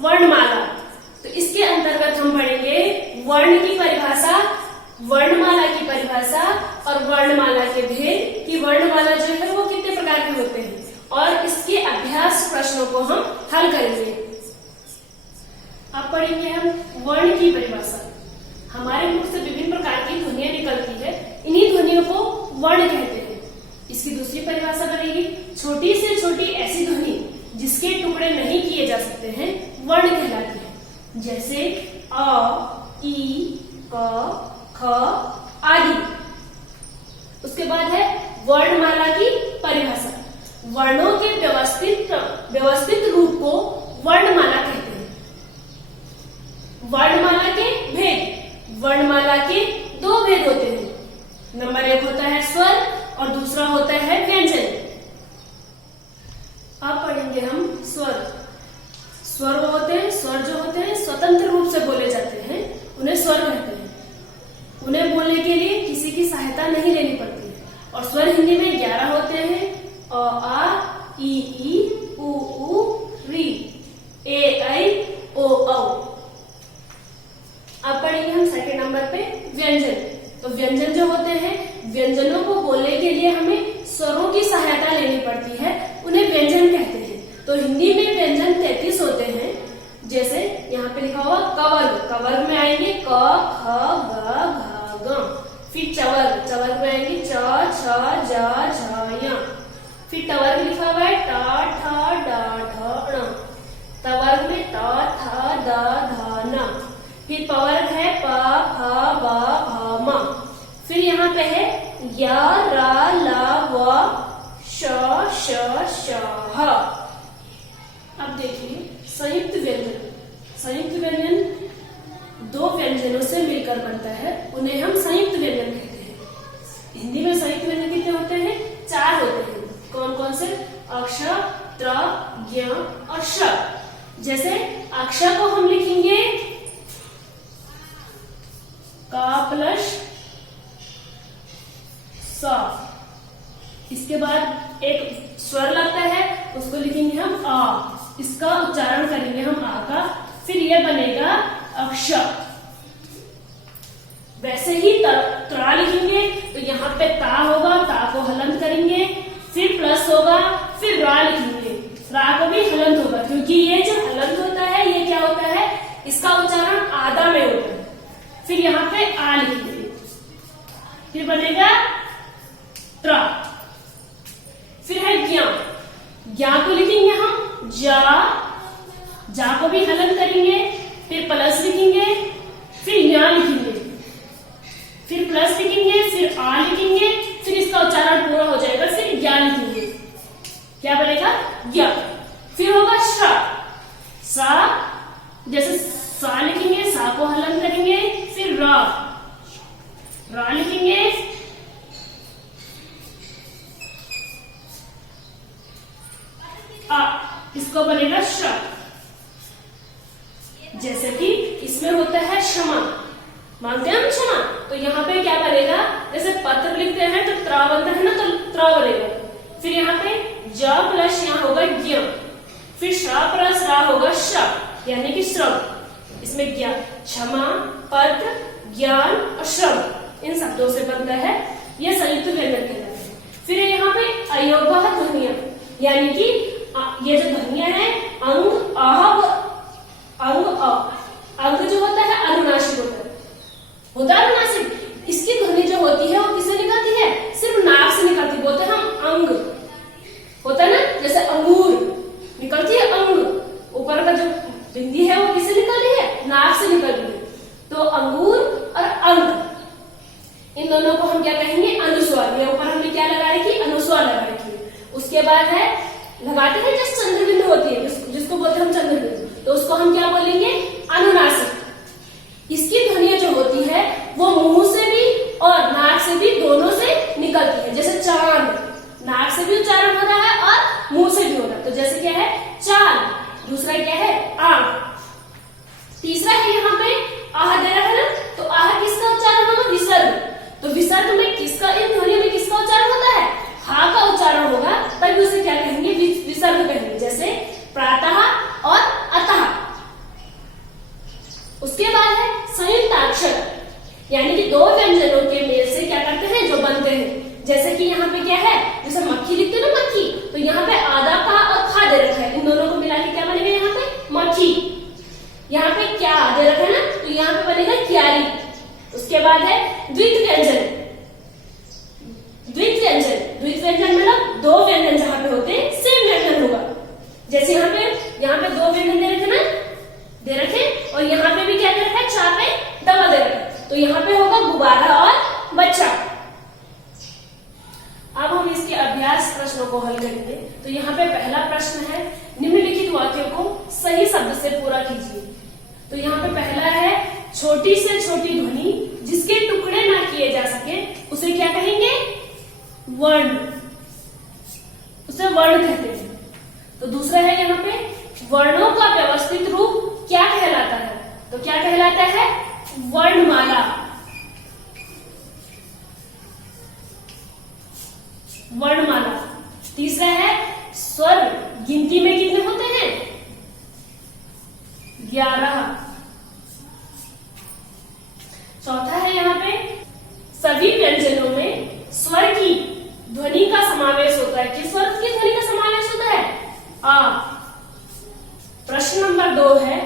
वर्णमाला। तो इसके अंतर्गत हम पढ़ेंगे वर्ण की परिभाषा, वर्णमाला की परिभाषा और वर्णमाला के भेद कि वर्णमाला जो है वो कितने प्रकार के होते हैं और इसके अभ्यास प्रश्नों को हम हल करेंगे। अब पढ़ेंगे हम वर्ण की परिभाषा। हमारे मुख से विभिन्न प्रकार की ध्वनियां निकलती है, इन्हीं ध्वनियों को वर्ण कहते हैं। इसकी दूसरी परिभाषा बनेगी छोटी से छोटी ऐसी ध्वनि जिसके टुकड़े नहीं किए जा सकते हैं वर्ण कहलाती है, जैसे अ, ई, क, ख आदि। उसके बाद है वर्णमाला की परिभाषा। वर्णों के व्यवस्थित रूप को वर्णमाला कहते हैं। वर्णमाला के भेद, वर्णमाला के दो भेद होते हैं। नंबर 1 होता है स्वर और दूसरा होता है व्यंजन। अब पढ़ेंगे हम स्वर। स्वर वो होते हैं, स्वर जो होते हैं स्वतंत्र रूप से बोले जाते हैं, उन्हें स्वर कहते हैं। उन्हें बोलने के लिए किसी की सहायता नहीं लेनी पड़ती है। और स्वर हिंदी में 11 होते हैं, अ, आ, ई, उ, री, ए, ऐ, ओ, औ। अब पढ़ेंगे हम सेकंड नंबर पे व्यंजन। तो व्यंजन जो होते हैं, व्यंजनों को बोलने के लिए हमें स्वरों की सहायता लेनी पड़ती है, उन्हें व्यंजन कहते हैं। तो हिंदी में व्यंजन 33 होते हैं, जैसे यहाँ पे लिखा हुआ कवर्ग। कवर्ग में आएंगे क, ख, ग, घ, ग। फिर चवर्ग, चवर्ग में आएंगे च, छ, ज, झ, य। फिर टवर्ग लिखा हुआ है ट, ठ, ड, ढ, ण। तवर्ग में त, थ, द, ध, न। फिर पवर्ग है प, फ, ब, भ, म। फिर यहाँ पे है य, र, ल, व, श, श, ह। अब देखिए संयुक्त व्यंजन। संयुक्त व्यंजन दो व्यंजनों से मिलकर बनता है, उन्हें हम संयुक्त व्यंजन कहते हैं। हिंदी में संयुक्त व्यंजन कितने होते हैं? 4 होते हैं। कौन कौन से? अक्ष, त्र, ज्ञ और श। जैसे अक्ष को हम लिखेंगे का प्लस स। इसके बाद एक स्वर लगता है, उसको लिखेंगे हम आ। इसका उच्चारण करेंगे हम आ का, फिर यह बनेगा अक्ष। वैसे ही त्रा लिखेंगे तो यहाँ पे ता होगा, ता को हलंत करेंगे, फिर प्लस होगा, फिर रा लिखेंगे, रा को भी हलंत होगा, क्योंकि ये जो हलंत होता है ये क्या होता है, इसका उच्चारण आधा में होता है। फिर यहाँ पे आ लिखेंगे, फिर बनेगा त्रा। फिर है ज्ञ। ज्ञ को लिखेंगे हम जा, जा को भी हलंत करेंगे, फिर प्लस लिखेंगे, फिर या लिखेंगे, फिर प्लस लिखेंगे, फिर आ लिखेंगे, फिर इसका उच्चारण पूरा हो जाएगा, फिर या लिखेंगे, क्या बनेगा या। फिर होगा श। सा, जैसे सा लिखेंगे, सा को हलन करेंगे, फिर रा, रा लिखेंगे, आ, इसको बनेगा श। जैसे कि इसमें होता है क्षमा, मानते हैं हम क्षमा, तो यहाँ पे क्या बनेगा, जैसे पत्र लिखते हैं तो त्रा बनता है ना, तो त्रा बनेगा। फिर यहाँ पे ज प्लस यहाँ होगा ज्ञ, फिर श प्लस रा होगा श, यानी कि श्रम। इसमें ज्ञ, क्षमा, पत्र, ज्ञान और श्रम, इन शब्दों से बनता है, यह संयुक्त व्यंजन कहलाता है। फिर यहाँ पे अयोगवह ध्वनियां, यानी कि ये जो ध्वनियां है अंग, आह, अंग, अ। अंग जो होता है अनुनासिक होता है अनुनासिक। इसकी ध्वनि जो होती है वो किससे निकलती है? सिर्फ नाक से निकलती, बोलते हैं हम अंग, होता है ना, जैसे अंगूर निकलती है अंग, ऊपर का जो बिंदी है वो किससे निकलती है? नाक से निकलती है। तो अंगूर और अंग, इन दोनों को हम क्या कहेंगे? अनुस्वार। ये ऊपर हमने क्या लगा रखी? अनुस्वार लगा रखी है। उसके बाद है लगाते हैं जिस चंद्रबिंदु होती है, जिसको बोलते हैं हम चंद्रबिंदु, तो उसको हम क्या बोलेंगे? अनुनासिक। इसकी ध्वनियां जो होती है वो मुंह से भी और नाक से भी, दोनों से निकलती है। जैसे चांद, नाक से भी उच्चारण होता है और मुंह से भी होता है। तो जैसे क्या है? चांद। दूसरा क्या है? आंख। तीसरा है यहाँ पे आह दे रहा है ना, तो आह किसका उच्चारण होगा? विसर्ग। तो विसर्ग में किसका, इन ध्वनियों में किसका उच्चारण होता है? हा का उच्चारण होगा, तभी उसे क्या कहेंगे? विसर्ग कहेंगे। जैसे प्रातः और अतः, बाद है द्वित व्यंजन। द्वित व्यंजन, द्वित व्यंजन मतलब दो व्यंजन जहां पे होते हैं सेम व्यंजन होगा। जैसे यहाँ पे दो व्यंजन दे रखे ना, दे रखे, और यहाँ पे भी क्या दे रखा है, चार पे डबल दे रखा, तो यहाँ पे होगा गुब्बारा और बच्चा। अब हम इसके अभ्यास प्रश्नों को हल करेंगे। तो यहाँ पे पहला प्रश्न है, निम्नलिखित वाक्यों को सही शब्द से पूरा कीजिए। तो यहाँ पे पहला है, छोटी से छोटी ध्वनि जिसके टुकड़े ना किए जा सके उसे क्या कहेंगे, वर्ण, उसे वर्ण कहते हैं। तो दूसरा है यहाँ पे, वर्णों का व्यवस्थित रूप क्या कहलाता है, तो क्या कहलाता है, वर्णमाला। वर्णमाला। तीसरा है, स्वर गिनती में कितने होते हैं, 11। चौथा है यहाँ पे, सभी व्यंजनों में स्वर की ध्वनि का समावेश होता है। किस स्वर की ध्वनि का समावेश होता है, आ। प्रश्न नंबर 2 है,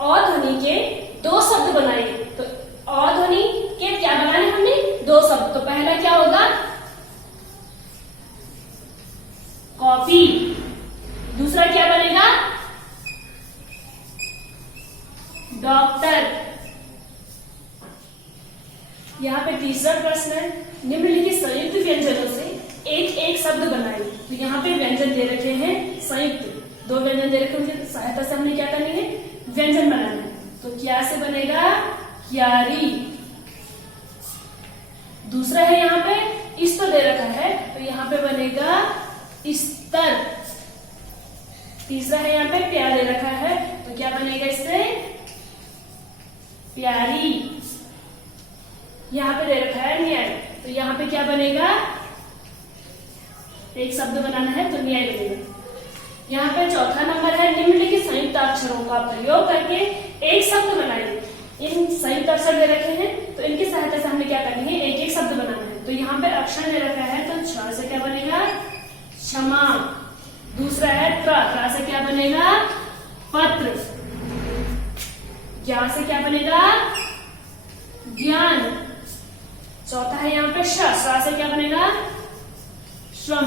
अ ध्वनि के 2 शब्द बनाइए। तो अ ध्वनि के क्या बनाने हमने, 2 शब्द। तो पहला क्या होगा, कॉपी। दूसरा क्या बनेगा, डॉक्टर। यहाँ पे तीसरा प्रश्न है, निम्नलिखित संयुक्त व्यंजनों से एक एक शब्द बनाइए। तो यहाँ पे व्यंजन दे रखे हैं संयुक्त, 2 व्यंजन दे रखे हैं, सहायता से हमने क्या करनी है, व्यंजन बनाना है। तो क्या से बनेगा, क्यारी। दूसरा है यहाँ पे इस तो दे रखा है, तो यहाँ पे बनेगा स्तर। तीसरा है यहाँ पे प्या दे रखा है, तो क्या बनेगा इससे, प्यारी। यहाँ पे दे रखा है न्याय, तो यहाँ पे क्या बनेगा, एक शब्द बनाना है तो न्याय बनेगा। यहाँ पे चौथा नंबर है, निम्नलिखित संयुक्त अक्षरों का प्रयोग करके एक शब्द बनाइए। इन संयुक्त अक्षर दे रखे हैं, तो इनकी सहायता से हमने क्या करनी है, एक एक शब्द बनाना है। तो यहाँ पे अक्षर दे रखा है, तो छ से क्या बनेगा, क्षमा। दूसरा है त्र से क्या बनेगा, पत्र। ज्ञा से क्या बनेगा, ज्ञान। चौथा है यहाँ पे श से क्या बनेगा, श्रम।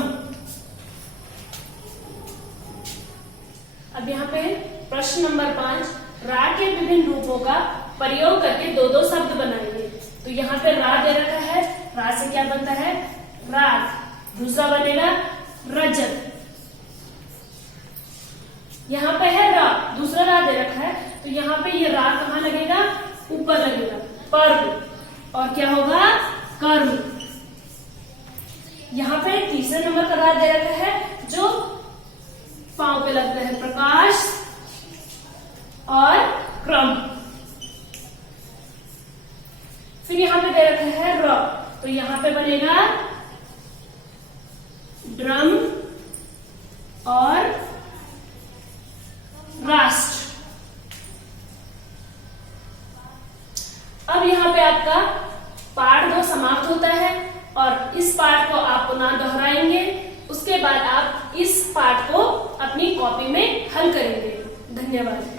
अब यहाँ पे प्रश्न नंबर 5, रा के विभिन्न रूपों का प्रयोग करके 2-2 शब्द बनाएंगे। तो यहाँ पे रा दे रखा है, रा से क्या बनता है, रात। दूसरा बनेगा रजत। यहाँ पे है रा, दूसरा रा दे रखा है, तो यहाँ पे ये रा कहाँ लगेगा, ऊपर लगेगा, पर्व। और क्या होगा, कर्म। यहाँ पे तीसरे नंबर का रा दे रखा है, जो पांव पे लगता है, प्रकाश और क्रम। फिर यहाँ पे दे रखा है र, तो यहाँ पे बनेगा ड्रम और राष्ट्र। अब यहाँ पे आपका पाठ 2 समाप्त होता है, और इस पाठ को आप पुनः दोहराएंगे। उसके बाद आप इस पाठ को अपनी कॉपी में हल करेंगे। धन्यवाद।